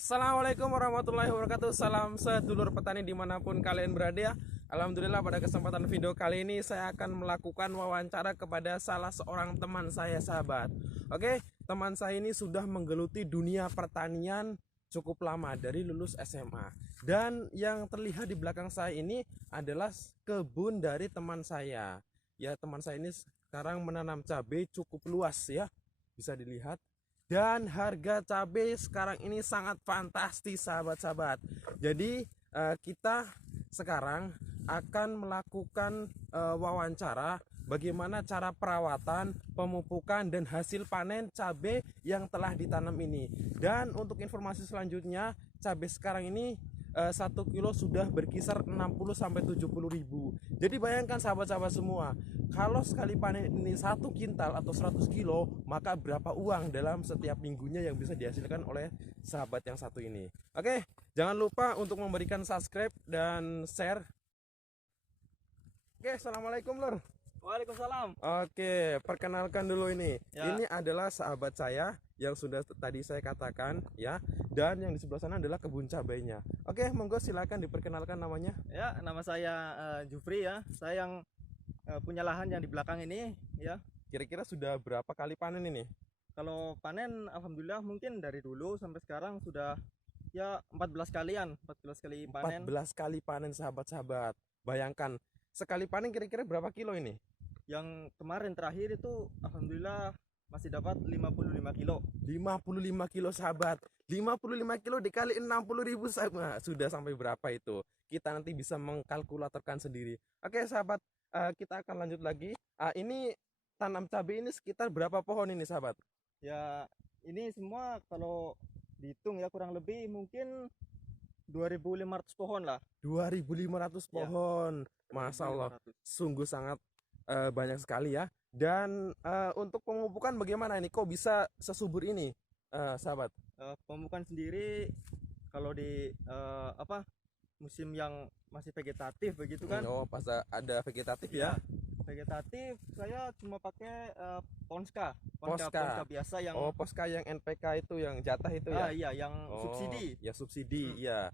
Assalamualaikum warahmatullahi wabarakatuh. Salam sedulur petani dimanapun kalian berada ya. Alhamdulillah pada kesempatan video kali ini saya akan melakukan wawancara kepada salah seorang teman saya, sahabat. Oke, teman saya ini sudah menggeluti dunia pertanian cukup lama dari lulus SMA. Dan yang terlihat di belakang saya ini adalah kebun dari teman saya. Ya, teman saya ini sekarang menanam cabai cukup luas ya. Bisa dilihat. Dan harga cabai sekarang ini sangat fantastis, sahabat-sahabat. Jadi kita sekarang akan melakukan wawancara bagaimana cara perawatan, pemupukan, dan hasil panen cabai yang telah ditanam ini. Dan untuk informasi selanjutnya, cabai sekarang ini 1 kilo sudah berkisar 60-70 ribu. Jadi bayangkan sahabat-sahabat semua, kalau sekali panen ini 1 kintal atau 100 kilo, maka berapa uang dalam setiap minggunya yang bisa dihasilkan oleh sahabat yang satu ini. Oke, jangan lupa untuk memberikan subscribe dan share. Oke, assalamualaikum Lur. Waalaikumsalam. Oke, perkenalkan dulu ini. Ya. Ini adalah sahabat saya yang sudah tadi saya katakan ya, dan yang di sebelah sana adalah kebun cabainya. Oke, monggo silakan diperkenalkan namanya. Ya, nama saya Jufri ya. Saya yang punya lahan yang di belakang ini ya. Kira-kira sudah berapa kali panen ini? Kalau panen alhamdulillah mungkin dari dulu sampai sekarang sudah ya 14 kalian, 14 kali panen. 14 kali panen, sahabat-sahabat. Bayangkan, sekali panen kira-kira berapa kilo ini? Yang kemarin terakhir itu alhamdulillah masih dapat 55 kilo. 55 kilo, sahabat. 55 kilo dikali 60 ribu sama. Sudah sampai berapa itu? Kita nanti bisa mengkalkulatorkan sendiri. Oke sahabat, kita akan lanjut lagi. Ini tanam cabai ini sekitar berapa pohon ini, sahabat? Ya, ini semua kalau dihitung ya kurang lebih mungkin 2.500 pohon lah. 2.500 Ya, pohon. Masya Allah, 2.500. sungguh sangat banyak sekali ya. Dan untuk pemupukan bagaimana ini? Kok bisa sesubur ini, sahabat? Pemupukan sendiri kalau di musim yang masih vegetatif begitu kan. Oh, pas ada vegetatif ya. Vegetatif saya cuma pakai Ponska Posca. biasa yang Oh, Posca yang NPK itu, yang jatah itu ya. iya yang Oh, subsidi ya subsidi ya.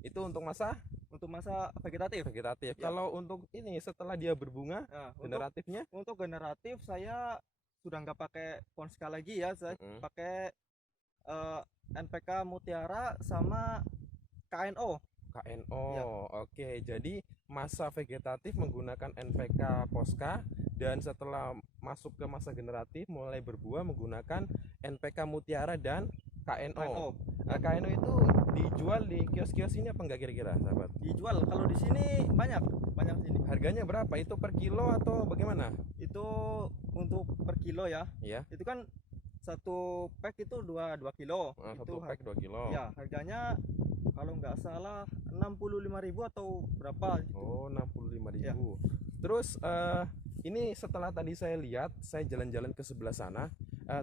Itu untuk masa untuk masa vegetatif. vegetatif. Ya. Kalau untuk ini setelah dia berbunga, Nah, generatifnya untuk generatif saya sudah nggak pakai Ponska lagi ya, saya pakai NPK Mutiara sama KNO. KNO. Ya. Oke, jadi masa vegetatif menggunakan NPK Posca, dan setelah masuk ke masa generatif mulai berbuah menggunakan NPK Mutiara dan KNO. KNO itu dijual di kios-kios ini apa enggak kira-kira, sahabat? Dijual kalau di sini banyak sini. Harganya berapa? Itu per kilo atau bagaimana? Itu untuk per kilo ya. Iya. Itu kan satu pack itu 2 kilo. Satu pack 2 kilo. Ya, harganya kalau nggak salah 65.000 atau berapa gitu. Oh, 65.000. Ya. Terus ini setelah tadi saya lihat, saya jalan-jalan ke sebelah sana,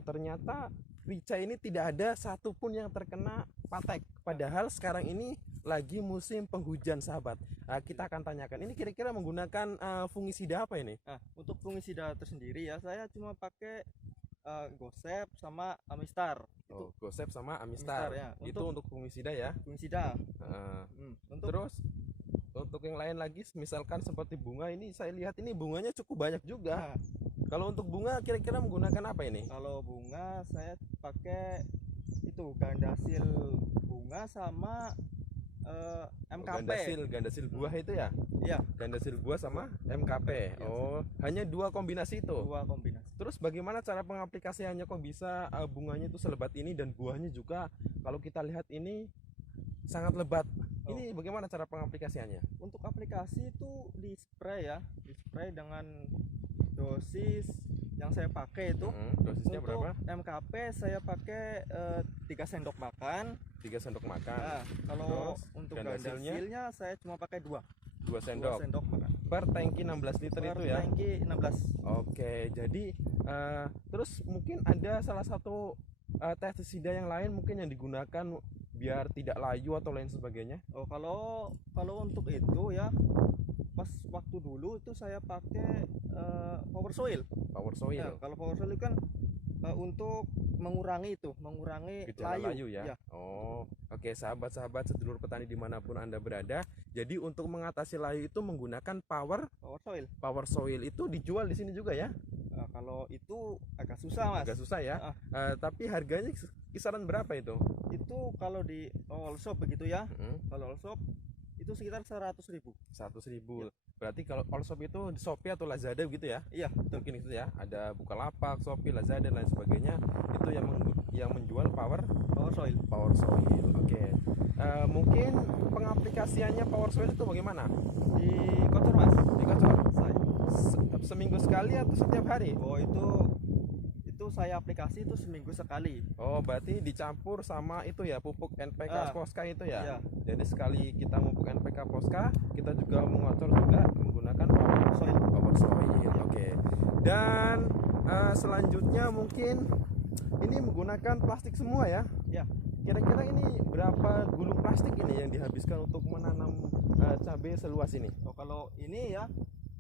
ternyata rica ini tidak ada satupun yang terkena patek. Padahal sekarang ini lagi musim penghujan, sahabat. Kita akan tanyakan, ini kira-kira menggunakan fungisida apa ini? Nah, untuk fungisida tersendiri ya, saya cuma pakai Gosep sama Amistar. Oh, Gosep sama Amistar. Ya. Itu untuk fungisida ya. Fungisida. Terus untuk yang lain lagi, misalkan seperti bunga ini, saya lihat ini bunganya cukup banyak juga. Nah, kalau untuk bunga kira-kira menggunakan apa ini? Kalau bunga saya pakai itu gandasil bunga sama MKP. Gandasil buah itu ya? Iya. Gandasil buah sama MKP. Ya. Oh, hanya 2 kombinasi itu. 2 kombinasi. Terus bagaimana cara pengaplikasiannya, kok bisa bunganya itu selebat ini dan buahnya juga kalau kita lihat ini sangat lebat. Ini bagaimana cara pengaplikasiannya? Untuk aplikasi itu di spray ya, di spray dengan dosis yang saya pakai itu. Dosisnya untuk berapa? MKP saya pakai 3 sendok makan. 3 sendok makan. Nah, kalau terus untuk gandasilnya gandasilnya saya cuma pakai 2 sendok. 2 sendok makan. Per tangki 16 liter Per itu ya? tangki 16. Oke, jadi terus mungkin ada salah satu pestisida yang lain mungkin yang digunakan biar tidak layu atau lain sebagainya? Oh, kalau untuk itu ya, pas waktu dulu itu saya pakai Power Soil. Power Soil. Ya, kalau Power Soil itu kan untuk mengurangi gejala layu Ya. ya. Oh, oke, sahabat-sahabat sedulur petani dimanapun Anda berada. Jadi untuk mengatasi layu itu menggunakan power soil itu dijual di sini juga ya. Kalau itu agak susah, Mas. Agak susah ya. Tapi harganya kisaran berapa itu? Itu kalau di all shop begitu ya. Kalau all shop itu sekitar 100.000. 100.000. Ya. Berarti kalau all shop itu di Shopee atau Lazada gitu ya? Iya, Mungkin itu ya. Ada Bukalapak, Shopee, Lazada dan lain sebagainya. Itu yang menjual power soil. Oke. Mungkin pengaplikasiannya power soil itu bagaimana? Di kocor, Mas. Di kocor. Seminggu sekali atau setiap hari? Oh, itu saya aplikasi itu seminggu sekali. Oh, berarti dicampur sama itu ya, pupuk NPK Posca itu ya? Iya. Jadi sekali kita memupuk NPK Posca, kita juga mengocor juga menggunakan power soil. Oke. Dan selanjutnya mungkin ini menggunakan plastik semua ya? Ya. Kira-kira ini berapa gulung plastik ini yang dihabiskan untuk menanam cabai seluas ini? Oh, kalau ini ya,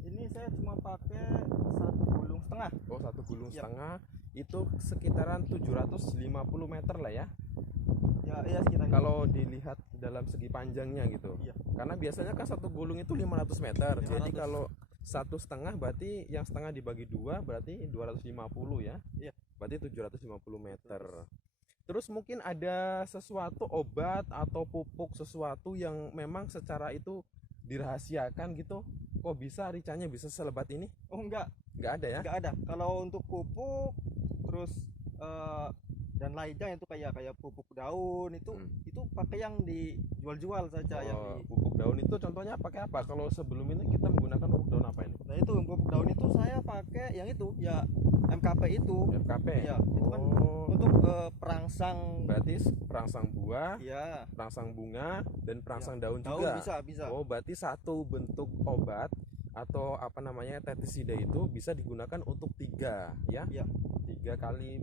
ini saya cuma pakai 1,5 gulung. Oh, 1 gulung setengah. Itu sekitaran 750 meter lah ya. Ya sekitar. Kalau dilihat dalam segi panjangnya gitu. Iya. Karena biasanya kan 1 gulung itu 500 meter. Jadi kalau 1,5 berarti yang setengah dibagi 2 berarti 250 ya. Iya. Berarti 750 meter. Terus mungkin ada sesuatu obat atau pupuk sesuatu yang memang secara itu dirahasiakan gitu. Kok bisa ricanya bisa selebat ini? Oh, enggak ada ya? Enggak ada. Kalau untuk pupuk terus dan lainnya itu kayak pupuk daun itu pakai yang dijual saja. Pupuk daun itu contohnya pakai apa? Kalau sebelum ini kita menggunakan pupuk daun apa ini? Nah, itu pupuk daun itu saya pakai yang itu ya, MKP itu. MKP ya, itu kan untuk perangsang. Berarti perangsang buah, ya, perangsang bunga dan perangsang daun juga. Bisa. Oh, berarti satu bentuk obat atau apa namanya pestisida itu bisa digunakan untuk 3 ya? 3 kali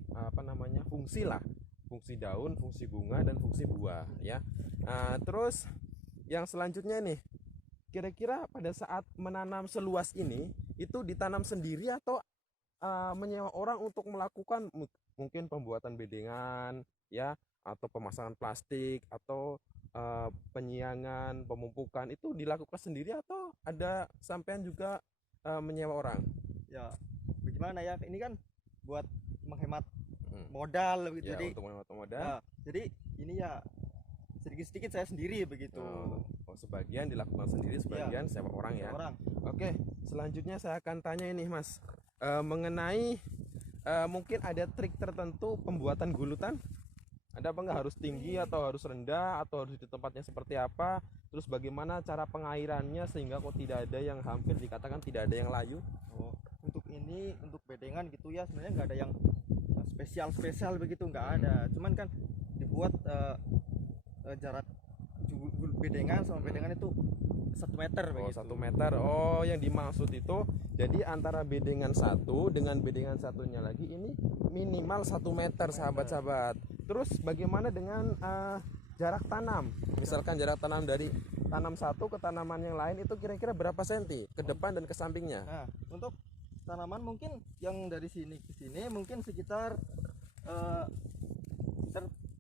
fungsi lah, fungsi daun, fungsi bunga dan fungsi buah ya. Terus yang selanjutnya nih, kira-kira pada saat menanam seluas ini itu ditanam sendiri atau menyewa orang untuk melakukan mungkin pembuatan bedengan ya, atau pemasangan plastik atau penyiangan, pemupukan itu dilakukan sendiri atau ada sampean juga menyewa orang? Ya, bagaimana ya, ini kan buat menghemat modal gitu. Ya, jadi untuk menghemat modal. Jadi ini ya sedikit-sedikit saya sendiri begitu. Sebagian dilakukan sendiri, sebagian sewa orang ya. Oke, selanjutnya saya akan tanya ini Mas, mengenai mungkin ada trik tertentu pembuatan gulutan. Ada apa enggak, harus tinggi atau harus rendah atau harus di tempatnya seperti apa? Terus bagaimana cara pengairannya sehingga kok tidak ada yang hampir dikatakan tidak ada yang layu? Oh, untuk ini untuk bedengan gitu ya, sebenarnya nggak ada yang spesial begitu, nggak ada. Cuman kan dibuat jarak bedengan sama bedengan itu 1 meter begitu. 1 meter. Oh, yang dimaksud itu jadi antara bedengan satu dengan bedengan satunya lagi ini minimal 1 meter, sahabat-sahabat. Terus bagaimana dengan jarak tanam? Misalkan jarak tanam dari tanam satu ke tanaman yang lain itu kira-kira berapa senti ke depan dan ke sampingnya? Nah, untuk tanaman mungkin yang dari sini ke sini mungkin sekitar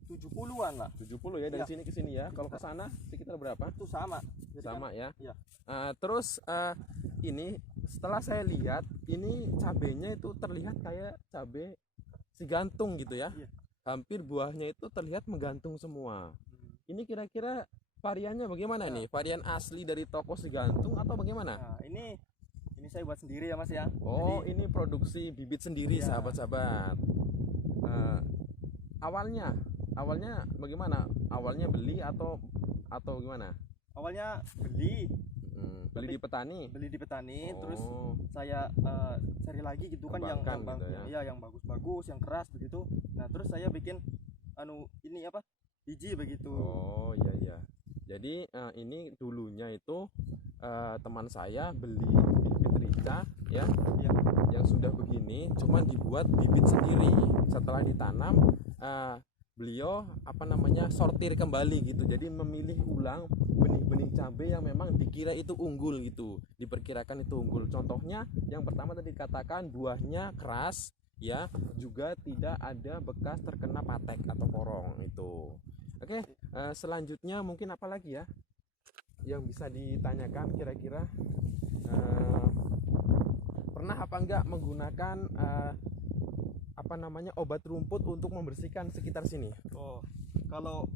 70-an lah. 70 ya dari sini ke sini ya. Kalau ke sana sekitar berapa? Itu sama. Jadi sama kan, ya. Ya. Terus ini setelah saya lihat ini cabenya itu terlihat kayak cabe si gantung gitu ya. Iya. Hampir buahnya itu terlihat menggantung semua. Ini kira-kira variannya bagaimana nih? Varian asli dari toko si gantung atau bagaimana? Nah, ini saya buat sendiri ya Mas ya. Oh, jadi, ini produksi bibit sendiri ya, sahabat-sahabat. Awalnya bagaimana? Awalnya beli atau gimana? Awalnya beli. Beli di petani. Terus saya cari lagi gitu kan yang bagus-bagus, yang keras begitu. Nah, terus saya bikin ini apa? Biji begitu. Oh, iya. Jadi ini dulunya itu teman saya beli bibit rica ya. Yang sudah begini cuman dibuat bibit sendiri. Setelah ditanam beliau sortir kembali gitu. Jadi memilih ulang benih-benih cabai yang memang dikira itu unggul gitu, diperkirakan itu unggul. Contohnya yang pertama tadi dikatakan buahnya keras, ya, juga tidak ada bekas terkena patek atau porong itu. Oke, selanjutnya mungkin apa lagi ya yang bisa ditanyakan kira-kira? Eh, Pernah apa enggak menggunakan apa namanya obat rumput untuk membersihkan sekitar sini? Oh, kalau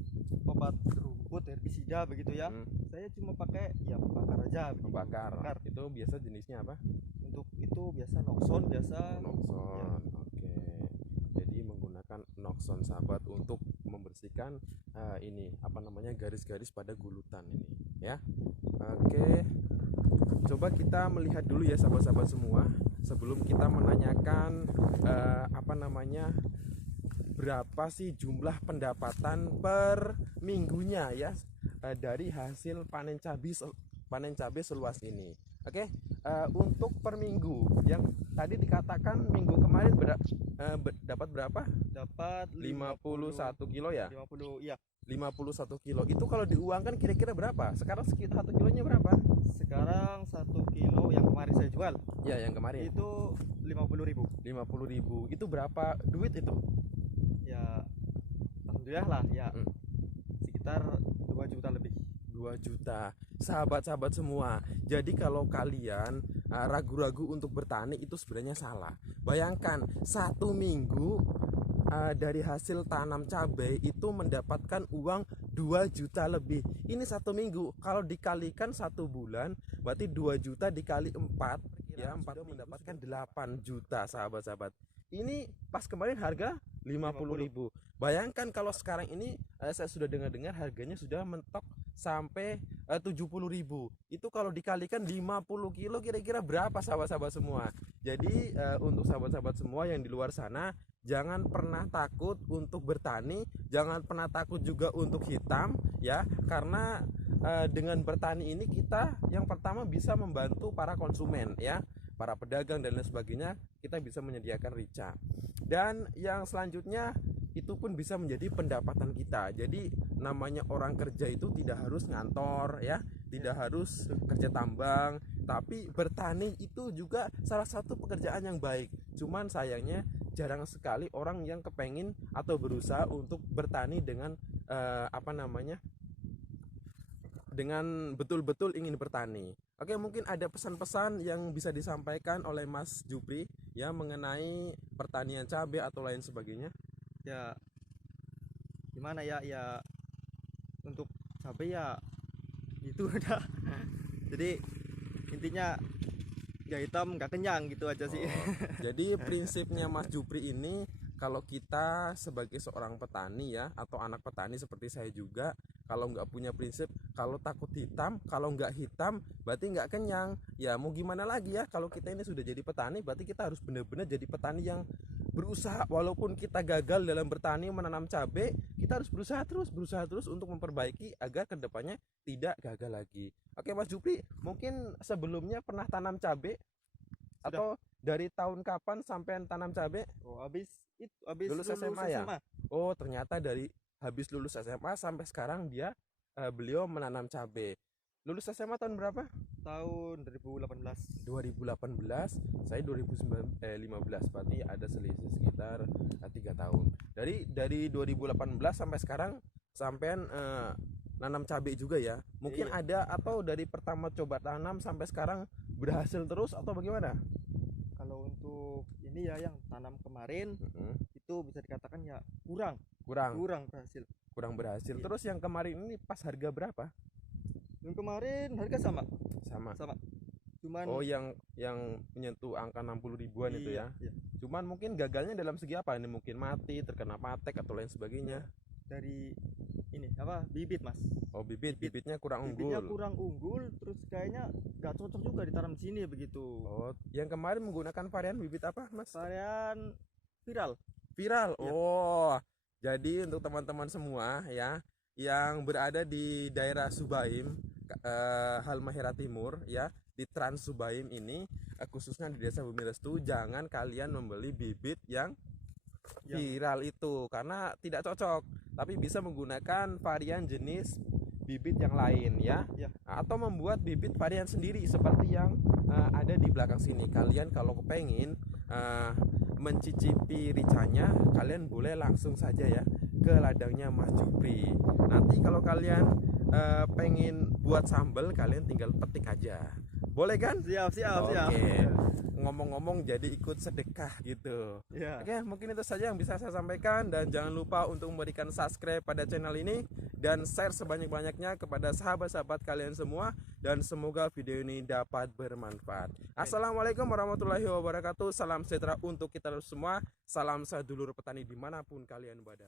obat rumput herbisida begitu ya, saya cuma pakai ya pembakar aja begitu. Membakar. Bakar. Itu biasa jenisnya apa? Untuk itu biasa Noxon biasa. Noxon. Oke. Jadi menggunakan Noxon sahabat untuk membersihkan ini apa namanya garis-garis pada gulutan ini ya. Oke. Coba kita melihat dulu ya sahabat-sahabat semua sebelum kita menanyakan apa namanya berapa sih jumlah pendapatan per minggunya ya dari hasil panen cabai seluas ini. Oke, untuk per minggu yang tadi dikatakan minggu kemarin dapat berapa? Dapat 51 kilo ya? 50 iya. 51 kilo itu kalau diuangkan kira-kira berapa? Sekarang sekitar 1 kilonya berapa? Sekarang 1 kilo yang kemarin saya jual Ya yang kemarin itu 50.000. 50.000 itu berapa duit itu? Ya alhamdulillah lah ya. Sekitar 2 juta lebih. 2 juta sahabat-sahabat semua. Jadi kalau kalian ragu-ragu untuk bertani itu sebenarnya salah. Bayangkan 1 minggu dari hasil tanam cabai itu mendapatkan uang 2 juta lebih. Ini 1 minggu. Kalau dikalikan 1 bulan berarti 2 juta dikali 4 ya 4 mendapatkan 8 juta sahabat-sahabat. Ini pas kemarin harga 50.000. Bayangkan kalau sekarang ini saya sudah dengar-dengar harganya sudah mentok sampai 70.000. Itu kalau dikalikan 50 kilo kira-kira berapa sahabat-sahabat semua. Jadi untuk sahabat-sahabat semua yang di luar sana, jangan pernah takut untuk bertani, jangan pernah takut juga untuk hitam ya, karena dengan bertani ini kita yang pertama bisa membantu para konsumen ya, para pedagang dan lain sebagainya, kita bisa menyediakan rica. Dan yang selanjutnya itu pun bisa menjadi pendapatan kita. Jadi namanya orang kerja itu tidak harus ngantor ya, tidak harus kerja tambang, tapi bertani itu juga salah satu pekerjaan yang baik. Cuman sayangnya jarang sekali orang yang kepengin atau berusaha untuk bertani dengan apa namanya dengan betul-betul ingin bertani. Oke, mungkin ada pesan-pesan yang bisa disampaikan oleh Mas Jupri ya mengenai pertanian cabai atau lain sebagainya. Ya gimana ya, ya untuk cabai ya itu udah. Jadi intinya nggak hitam nggak kenyang gitu aja sih. Jadi prinsipnya Mas Jupri ini, kalau kita sebagai seorang petani ya, atau anak petani seperti saya juga, kalau nggak punya prinsip, kalau takut hitam, kalau nggak hitam berarti nggak kenyang. Ya mau gimana lagi ya, kalau kita ini sudah jadi petani berarti kita harus benar-benar jadi petani yang berusaha. Walaupun kita gagal dalam bertani menanam cabai, kita harus berusaha terus untuk memperbaiki agar kedepannya tidak gagal lagi. Oke Mas Jupri, mungkin sebelumnya pernah tanam cabai atau dari tahun kapan sampai tanam cabai? Oh, habis Lulus SMA ya? Oh ternyata dari habis lulus SMA sampai sekarang beliau menanam cabai. Lulus SMA tahun berapa? Tahun 2018. 2018, saya 2015, berarti ada selisih sekitar 3 tahun. Dari 2018 sampai sekarang sampean nanam cabai juga ya. Mungkin Iya. ada atau dari pertama coba tanam sampai sekarang berhasil terus atau bagaimana? Kalau untuk ini ya yang tanam kemarin itu bisa dikatakan ya kurang berhasil. Kurang berhasil. Iya. Terus yang kemarin ini pas harga berapa? Yang kemarin harga sama. Cuman Oh yang menyentuh angka 60 ribuan itu ya. Iya. Cuman mungkin gagalnya dalam segi apa? Ini mungkin mati, terkena patek atau lain sebagainya. Dari ini apa bibit mas. Oh bibitnya kurang Bibitnya unggul. kurang unggul, terus kayaknya nggak cocok juga ditanam di sini begitu. Oh, yang kemarin menggunakan varian bibit apa, Mas? Varian viral. Viral. Iya. Oh, jadi untuk teman-teman semua ya yang berada di daerah Subaim, Halmahera Timur ya, di Trans Subaim ini, khususnya di Desa Bumi Restu, jangan kalian membeli bibit yang viral itu karena tidak cocok, tapi bisa menggunakan varian jenis bibit yang lain ya. Ya. Atau membuat bibit varian sendiri seperti yang ada di belakang sini. Kalian kalau kepengen mencicipi ricanya, kalian boleh langsung saja ya ke ladangnya Mas Jupri. Nanti kalau kalian pengen buat sambal, kalian tinggal petik aja. Boleh kan? Siap. Oke. Ngomong-ngomong jadi ikut sedekah gitu. Ya. Oke, mungkin itu saja yang bisa saya sampaikan, dan jangan lupa untuk memberikan subscribe pada channel ini dan share sebanyak-banyaknya kepada sahabat-sahabat kalian semua, dan semoga video ini dapat bermanfaat. Assalamualaikum warahmatullahi wabarakatuh. Salam sejahtera untuk kita semua. Salam sedulur petani dimanapun kalian berada.